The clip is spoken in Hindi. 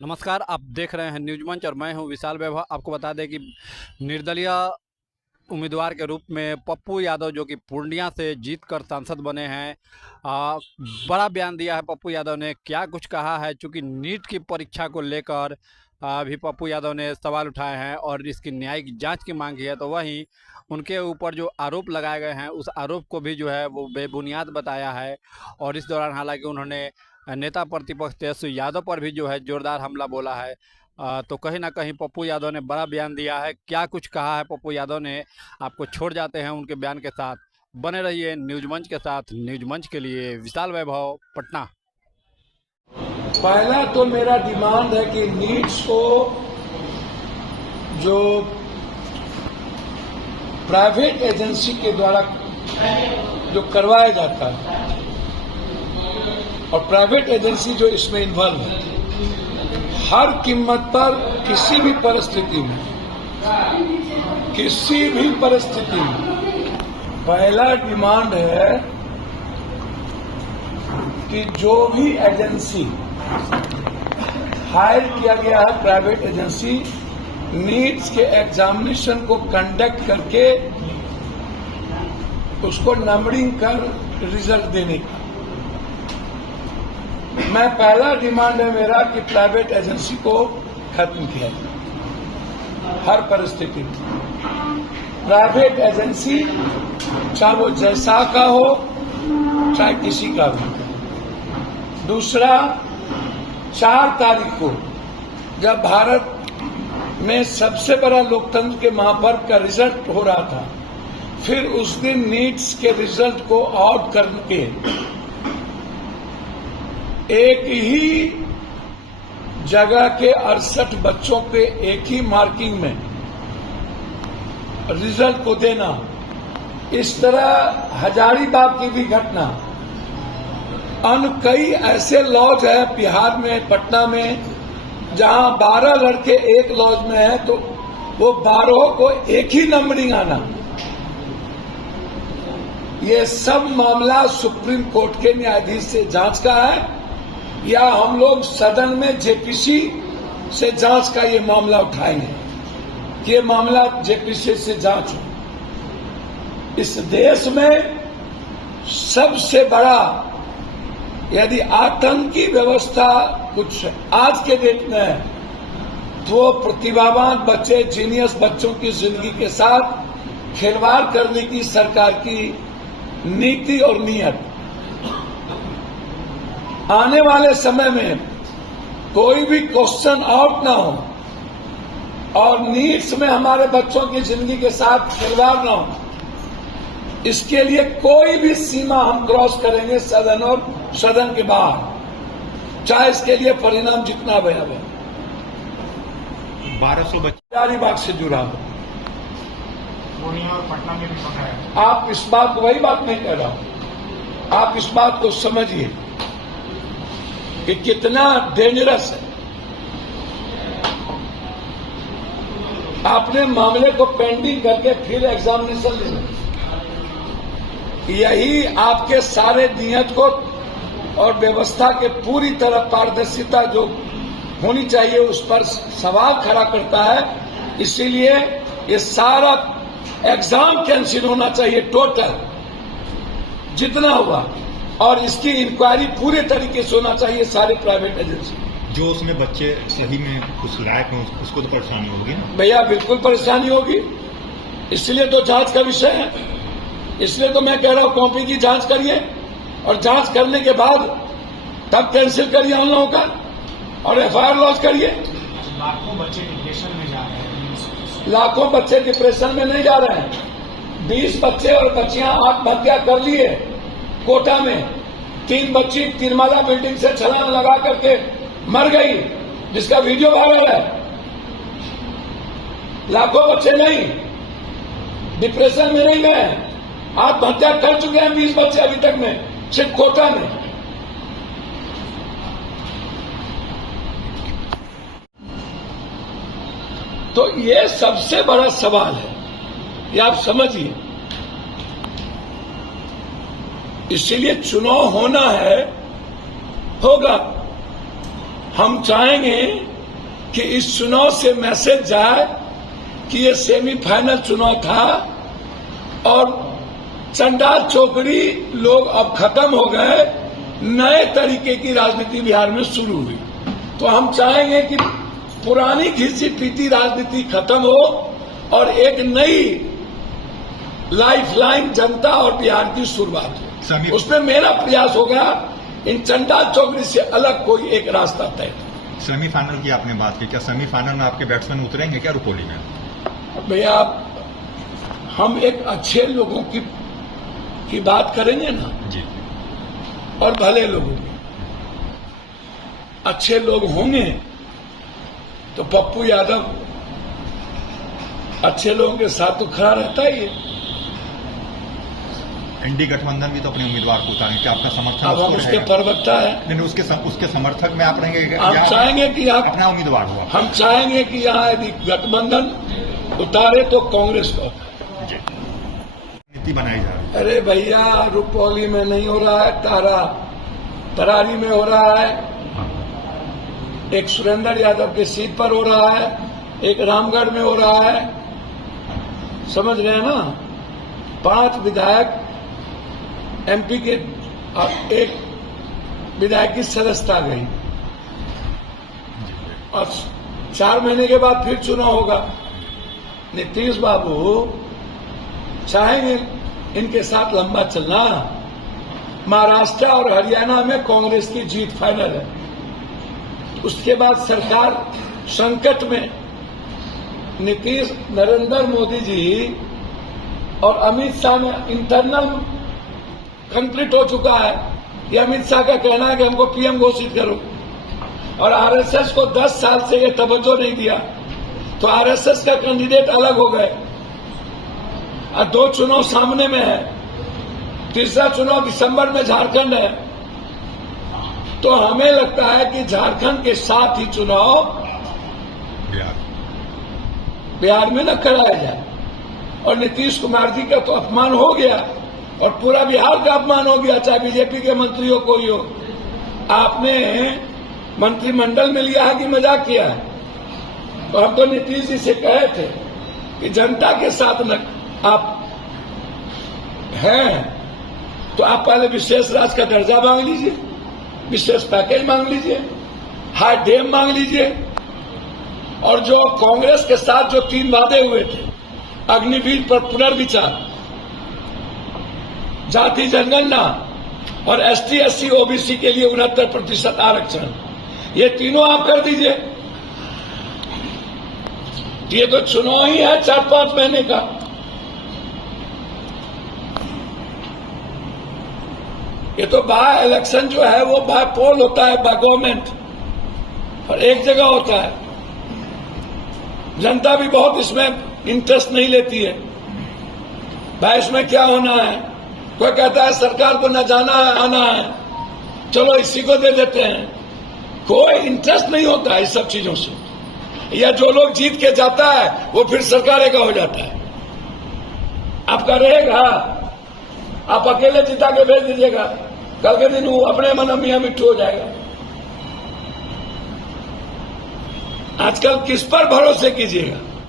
नमस्कार, आप देख रहे हैं न्यूज मंच और मैं हूं विशाल वैभव। आपको बता दें कि निर्दलीय उम्मीदवार के रूप में पप्पू यादव जो कि पूर्णिया से जीतकर सांसद बने हैं, बड़ा बयान दिया है। पप्पू यादव ने क्या कुछ कहा है, चूँकि नीट की परीक्षा को लेकर भी पप्पू यादव ने सवाल उठाए हैं और इसकी न्यायिक जांच की मांग की है। तो वहीं उनके ऊपर जो आरोप लगाए गए हैं उस आरोप को भी जो है वो बेबुनियाद बताया है। और इस दौरान हालांकि उन्होंने नेता प्रतिपक्ष तेजस्वी यादव पर भी जो है जोरदार हमला बोला है। तो कहीं ना कहीं पप्पू यादव ने बड़ा बयान दिया है। क्या कुछ कहा है पप्पू यादव ने, आपको छोड़ जाते हैं उनके बयान के साथ। बने रहिए न्यूज मंच के साथ। न्यूज मंच के लिए विशाल वैभव, पटना। पहला तो मेरा डिमांड है कि नीट्स को जो प्राइवेट एजेंसी के द्वारा जो करवाया जाता है और प्राइवेट एजेंसी जो इसमें इन्वॉल्व है, हर कीमत पर किसी भी परिस्थिति में पहला डिमांड है कि जो भी एजेंसी हायर किया गया है, प्राइवेट एजेंसी, नीट्स के एग्जामिनेशन को कंडक्ट करके उसको नंबरिंग कर रिजल्ट देने का, मैं पहला डिमांड है मेरा कि प्राइवेट एजेंसी को खत्म किया जाए। हर परिस्थिति में प्राइवेट एजेंसी, चाहे वो जैसा का हो चाहे किसी का भी। दूसरा, 4 तारीख को जब भारत में सबसे बड़ा लोकतंत्र के महापर्व का रिजल्ट हो रहा था, फिर उस दिन नीट्स के रिजल्ट को आउट करके एक ही जगह के 68 बच्चों पे एक ही मार्किंग में रिजल्ट को देना, इस तरह हजारीबाग की भी घटना, अन्य कई ऐसे लॉज है बिहार में, पटना में, जहां 12 लड़के एक लॉज में हैं तो वो 12 को एक ही नंबरिंग आना। ये सब मामला सुप्रीम कोर्ट के न्यायाधीश से जांच का है या हम लोग सदन में जेपीसी से जांच का ये मामला उठाएंगे कि ये मामला जेपीसी से जांच हो। इस देश में सबसे बड़ा यदि आतंकी व्यवस्था कुछ आज के डेट में है तो प्रतिभावान बच्चे, जीनियस बच्चों की जिंदगी के साथ खिलवाड़ करने की सरकार की नीति और नीयत। आने वाले समय में कोई भी क्वेश्चन आउट ना हो और नीट्स में हमारे बच्चों की जिंदगी के साथ खिलवाड़ ना हो, इसके लिए कोई भी सीमा हम क्रॉस करेंगे सदन और सदन के बाहर, चाहे इसके लिए परिणाम जितना भयावह। 1200 बच्चे हजारीबाग से जुड़ा हो, पूर्णिया और पटना में भी पकड़ा है। आप इस बात को, वही बात नहीं कह रहा हूं, आप इस बात को समझिए कि कितना डेंजरस है। आपने मामले को पेंडिंग करके फिर एग्जामिनेशन लेना, यही आपके सारे नियत को और व्यवस्था के पूरी तरह पारदर्शिता जो होनी चाहिए उस पर सवाल खड़ा करता है। इसीलिए ये सारा एग्जाम कैंसिल होना चाहिए, टोटल जितना हुआ, और इसकी इंक्वायरी पूरे तरीके से होना चाहिए सारे प्राइवेट एजेंसी। जो उसमें बच्चे सही में कुछ लायक हों उसको तो परेशानी होगी ना भैया, बिल्कुल परेशानी होगी, इसलिए तो जांच का विषय है। इसलिए तो मैं कह रहा हूं कॉपी की जांच करिए और जांच करने के बाद तब कैंसिल करिए उन लोगों का और एफआईआर लॉन्च करिए। लाखों बच्चे डिप्रेशन में जा रहे हैं। लाखों बच्चे डिप्रेशन में नहीं जा रहे हैं। 20 बच्चे और बच्चियां आत्महत्या कर लिए कोटा में। 3 बच्ची तिरमाला बिल्डिंग से छलांग लगा करके मर गई, जिसका वीडियो वायरल है। लाखों बच्चे नहीं, डिप्रेशन में नहीं गए, आत्महत्या कर चुके हैं 20 बच्चे अभी तक में, सिर्फ कोटा में। तो ये सबसे बड़ा सवाल है, ये आप समझिए। इसीलिए चुनाव होना है, होगा। हम चाहेंगे कि इस चुनाव से मैसेज जाए कि ये सेमीफाइनल चुनाव था और चंडाल चौकड़ी लोग अब खत्म हो गए, नए तरीके की राजनीति बिहार में शुरू हुई। तो हम चाहेंगे कि पुरानी घिसी पीटी राजनीति खत्म हो और एक नई लाइफलाइन जनता और बिहार की शुरुआत हो। उसमें मेरा प्रयास होगा इन चंडाल चौकड़ी से अलग कोई एक रास्ता तय। सेमीफाइनल की आपने बात की, क्या सेमीफाइनल में आपके बैट्समैन उतरेंगे क्या रुपौली में? भैया हम एक अच्छे लोगों की बात करेंगे ना जी, और भले लोगों की। अच्छे लोग होंगे तो पप्पू यादव अच्छे लोगों के साथ तो खड़ा रहता ही है। एनडी गठबंधन भी तो अपने उम्मीदवार को उतारेंगे, क्या आपका समर्थन अब हम उसको उसके रहेगा? प्रवक्ता है। नहीं, उसके समर्थक में आप रहेंगे? हम चाहेंगे कि आप अपना उम्मीदवार हुआ, हम चाहेंगे कि यहाँ यदि गठबंधन उतारे तो कांग्रेस को। नीति बनाई जा रही है। अरे भैया रुपौली में नहीं हो रहा है, तरारी में हो रहा है, एक सुरेंद्र यादव के सीट पर हो रहा है, एक रामगढ़ में हो रहा है। समझ रहे हैं ना? 5 विधायक एमपी के एक विधायक की सदस्यता गई और 4 महीने के बाद फिर चुनाव होगा। नीतीश बाबू चाहेंगे इनके साथ लंबा चलना। महाराष्ट्र और हरियाणा में कांग्रेस की जीत फाइनल है। उसके बाद सरकार संकट में। नीतीश, नरेंद्र मोदी जी और अमित शाह में इंटरनल कंफ्लिक्ट हो चुका है। ये अमित शाह का कहना है कि हमको पीएम घोषित करो, और आरएसएस को 10 साल से ये तवज्जो नहीं दिया, तो आरएसएस का कैंडिडेट अलग हो गए और 2 चुनाव सामने में है। तीसरा चुनाव दिसंबर में झारखंड है। तो हमें लगता है कि झारखंड के साथ ही चुनाव बिहार में न कराया जाए। और नीतीश कुमार जी का तो अपमान हो गया और पूरा बिहार का अपमान हो गया, चाहे बीजेपी के मंत्रियों को ही हो। आपने मंत्रिमंडल में लिया है कि मजाक किया है? तो हम तो नीतीश जी से कहे थे कि जनता के साथ न आप हैं तो आप पहले विशेष राज्य का दर्जा मांग लीजिए, विशेष पैकेज मांग लीजिए, हाई डैम मांग लीजिए। और जो कांग्रेस के साथ जो 3 वादे हुए थे, अग्निवीर पर पुनर्विचार, जाति जनगणना और एसटी एससी ओबीसी के लिए 69% आरक्षण, ये तीनों आप कर दीजिए। ये तो चुनाव ही है 4-5 महीने का। ये तो बाय इलेक्शन जो है वो बाय पोल होता है, बाय गवर्नमेंट, और एक जगह होता है। जनता भी बहुत इसमें इंटरेस्ट नहीं लेती है। भाई इसमें क्या होना है? कोई कहता है सरकार को न जाना है आना है, चलो इसी को दे देते हैं। कोई इंटरेस्ट नहीं होता है इस सब चीजों से। या जो लोग जीत के जाता है वो फिर सरकारे का हो जाता है। आपका रहेगा, आप अकेले जिता के भेज दीजिएगा, कल के दिन वो अपने मन मियां मिट्टू हो जाएगा। आजकल किस पर भरोसे कीजिएगा?